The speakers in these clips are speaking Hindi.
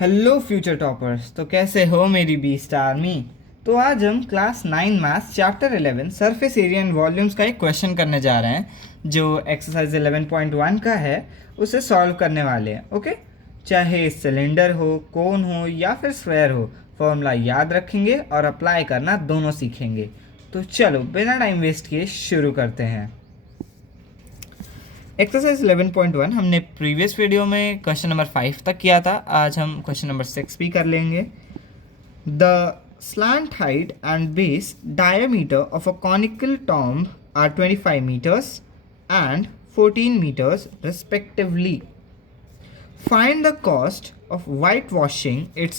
Hello future toppers. तो कैसे हो मेरी बीस्ट आर्मी। तो आज हम class 9 maths chapter 11 surface area and volumes का एक क्वेश्चन करने जा रहे हैं जो एक्सरसाइज 11.1 का है। उसे सॉल्व करने वाले हैं। ओके, चाहे सिलेंडर हो, कोन हो या फिर स्क्वायर हो, फॉर्मूला याद रखेंगे और अप्लाई करना दोनों सीखेंगे। तो चलो बिना टाइम वेस्ट किए शुरू करते हैं। एक्सरसाइज 11.1 हमने प्रीवियस वीडियो में क्वेश्चन नंबर 5 तक किया था। आज हम क्वेश्चन नंबर 6 भी कर लेंगे। The slant height and base diameter of a conical tomb are 25 meters and 14 meters respectively. Find the cost of whitewashing its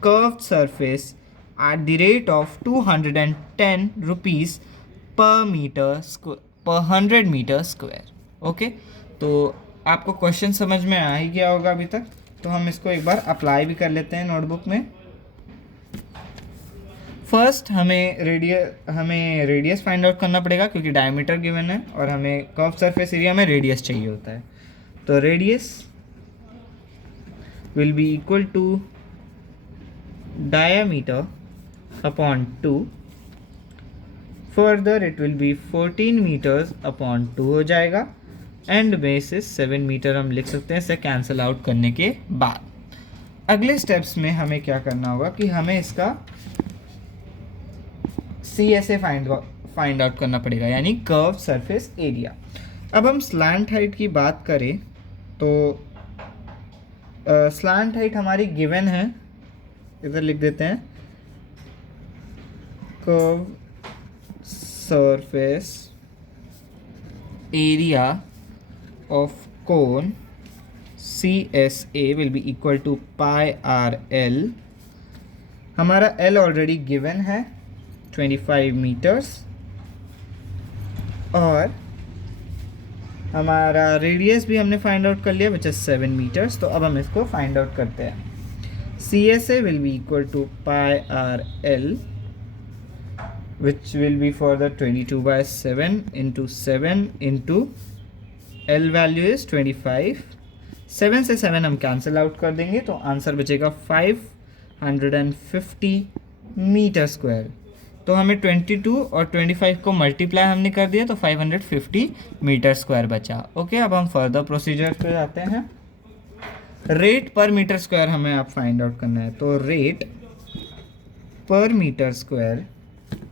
curved surface at the rate of 210 rupees per meter per 100 meter square. Okay, तो आपको क्वेश्चन समझ में आ ही गया होगा अभी तक। तो हम इसको एक बार अप्लाई भी कर लेते हैं नोटबुक में। फर्स्ट हमें रेडियस फाइंड आउट करना पड़ेगा क्योंकि डायमीटर गिवन है और हमें कर्व सरफेस एरिया में रेडियस चाहिए होता है। तो radius will be equal to diameter upon 2। Further it will be 14 metres upon 2 हो जाएगा। एंड बेस 7 मीटर हम लिख सकते हैं इसे कैंसिल आउट करने के बाद। अगले स्टेप्स में हमें क्या करना होगा कि हमें इसका CSA फाइंड आउट करना पड़ेगा, यानी कर्व सरफेस एरिया। अब हम स्लैंट हाइट की बात करें तो स्लैंट हाइट हमारी गिवन है, इधर लिख देते हैं curve surface area of cone CSA will be equal to pi r l। हमारा L ऑलरेडी गिवन है 25 मीटर्स और हमारा रेडियस भी हमने फाइंड आउट कर लिया विच इज 7 मीटर्स। तो अब हम इसको फाइंड आउट करते हैं। CSA will be equal to pi r l which will be for the 22/7 into 7 into L value is 25। 7 से 7 हम कैंसिल आउट कर देंगे तो आंसर बचेगा 550 मीटर स्क्वायर। तो हमें 22 और 25 को मल्टीप्लाई हमने कर दिया तो 550 मीटर स्क्वायर बचा। ओके, अब हम फर्दर प्रोसीजर पे जाते हैं। रेट पर मीटर स्क्वायर हमें आप फाइंड आउट करना है। तो रेट पर मीटर स्क्वायर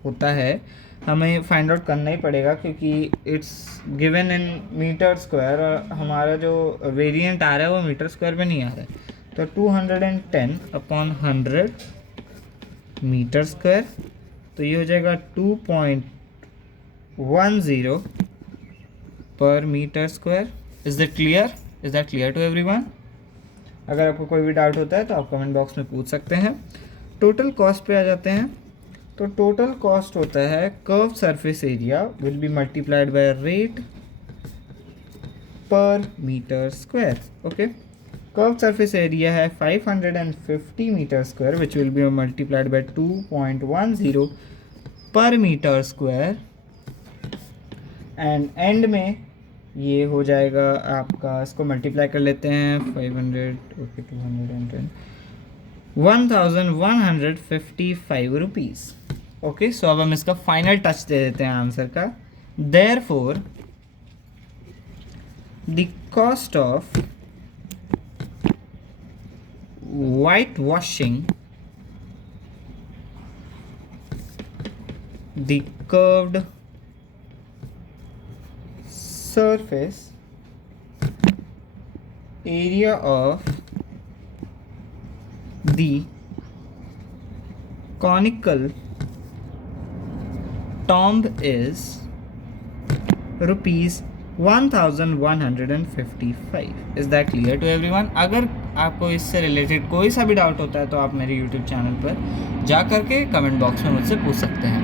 होता है, हमें फाइंड आउट करना ही पड़ेगा क्योंकि it's given in metre square और हमारा जो वेरिएंट आ रहा है वो मीटर स्क्वायर में नहीं आ रहा है। तो 210 अपॉन 100 मीटर स्क्वायर, तो ये हो जाएगा 2.10 पर metre square. Is that clear to everyone? अगर आपको कोई भी डाउट होता है तो आप कमेंट बॉक्स में पूछ सकते हैं। टोटल कॉस्ट पे आ जाते हैं। तो टोटल कॉस्ट होता है curve surface area will be multiplied by rate per metre square. Okay, curve surface area है 550 metre square which will be multiplied by 2.10 पर मीटर स्क्वायर। एंड एंड में ये हो जाएगा आपका, इसको मल्टीप्लाई कर लेते हैं 500 ओके 210 1155 रुपीज़। ओके, सो अब हम इसका फाइनल टच दे देते हैं आंसर का। Therefore the cost of white washing the curved surface area of the conical tomb is rupees 1155। Is that clear to everyone? अगर आपको इससे रिलेटेड कोई सा भी डाउट होता है तो आप मेरे YouTube चैनल पर जा करके कमेंट बॉक्स में मुझसे पूछ सकते हैं।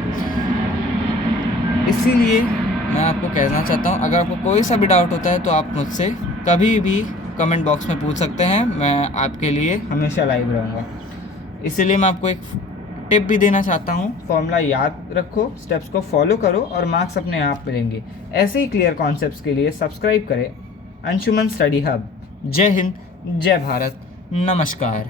इसीलिए मैं आपको कहना चाहता हूँ, अगर आपको कोई सा भी डाउट होता है तो आप मुझसे कभी भी कमेंट बॉक्स में पूछ सकते हैं। मैं आपके लिए हमेशा लाइव रहूँगा। इसीलिए मैं आपको एक टिप भी देना चाहता हूँ, फॉर्मूला याद रखो, स्टेप्स को फॉलो करो और मार्क्स अपने आप मिलेंगे। ऐसे ही क्लियर कॉन्सेप्ट्स के लिए सब्सक्राइब करें अंशुमन स्टडी हब। जय हिंद, जय भारत, नमस्कार।